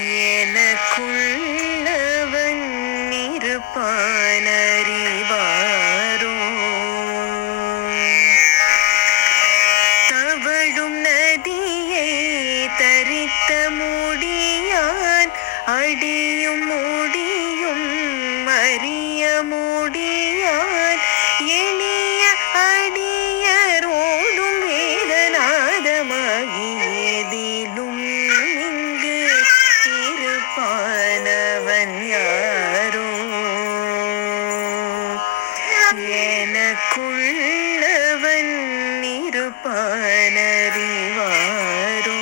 எனக்குள்ளவன் இருப்பானறிவாரோ? தவழும் நதியை தரித்த முடியான் அடியும் எனக்குள்ளவன் இருப்பானறிவாரோ?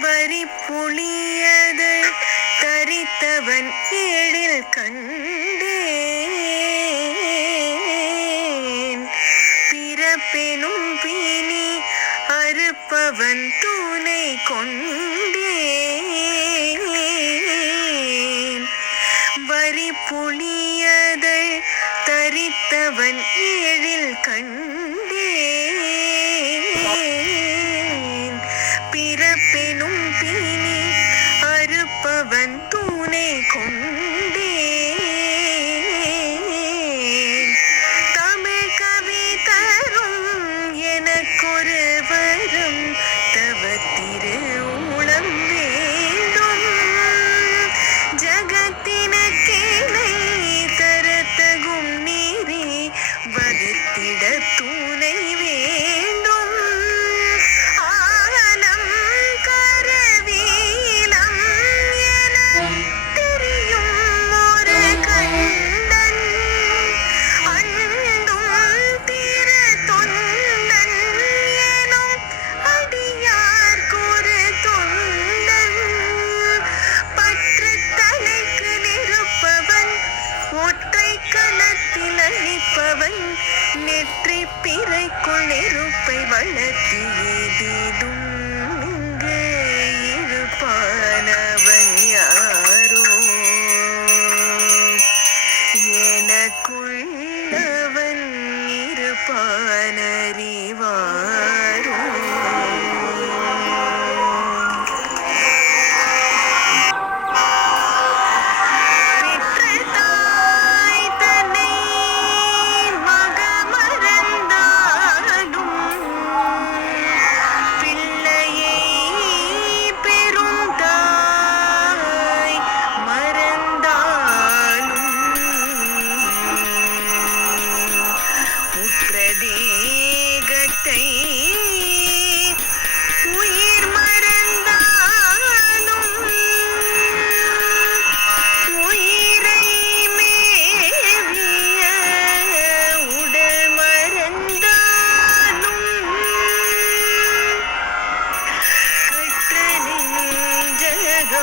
வரி புளியதை தரித்தவன் ஏழில் கண்டேன். பிறப்பெனும் பிணி அறுப்பவன் தூணை கொண்டு புனியதை தரித்தவன் ஏழில் கண்டேன். பிறப்பெனும் பிணி துணை நெற்றி பிறைக்குள் நெருப்பை வளர்த்து ஏதேதும் இங்கு இருப்பார்.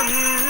Come